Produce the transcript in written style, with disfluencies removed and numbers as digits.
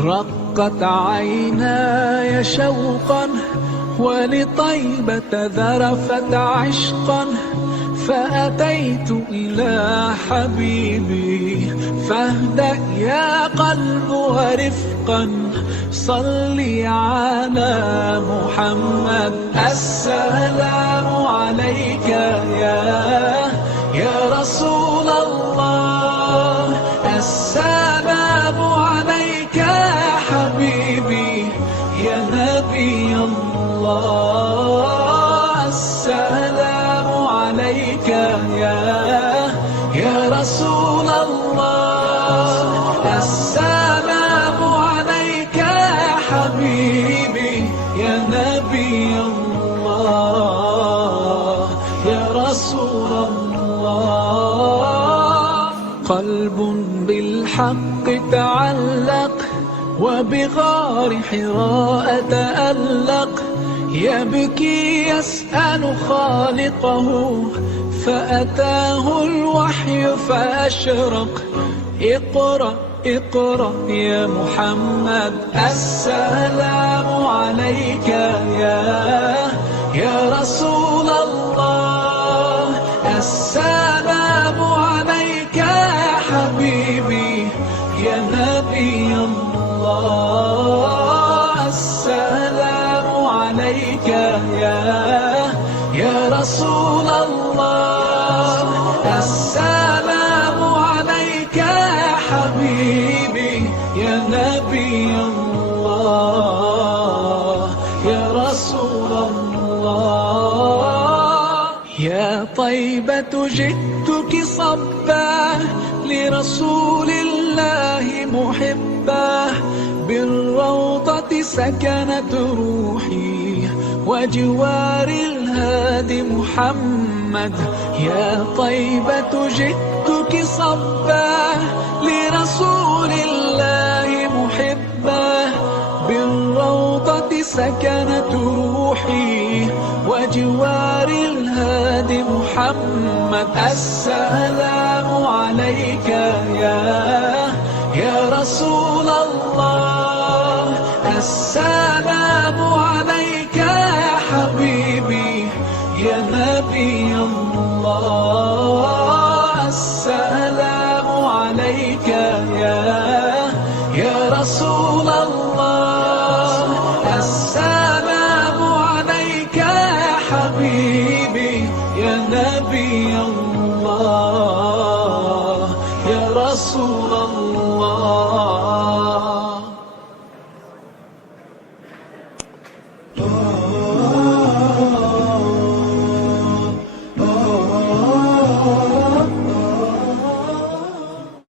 رقت عيناي شوقا ولطيبة ذرفت عشقا، فأتيت إلى حبيبي فاهدأ يا قلب ورفقا، صلي على محمد. السلام عليك يا رسول الله، السلام عليك يا حبيبي يا نبي الله، السلام عليك يا رسول الله، السلام عليك يا حبيبي يا نبي الله يا رسول الله. قلب بالحق تعلق وبغار حراء تألق، يبكي يسأل خالقه فأتاه الوحي فأشرق. اقرأ اقرأ يا محمد، السلام عليك يا رسول الله، السلام عليك يا حبيبي يا نبي الله، السلام عليك يا رسول الله، السلام عليك يا حبيبي يا نبي الله يا رسول الله. يا طيبة جئتك صبا لرسول الله محبا، بالروضة سكنت روحي وجوار الهادي محمد. يا طيبة جئتك صبا لرسول الله محبا، بالروضة سكنت روحي وجوار الهادي محمد. السلام عليك يا رسول الله، السلام عليك يا حبيبي يا نبي الله، السلام عليك يا رسول الله، السلام عليك يا حبيبي يا نبي الله يا رسول الله.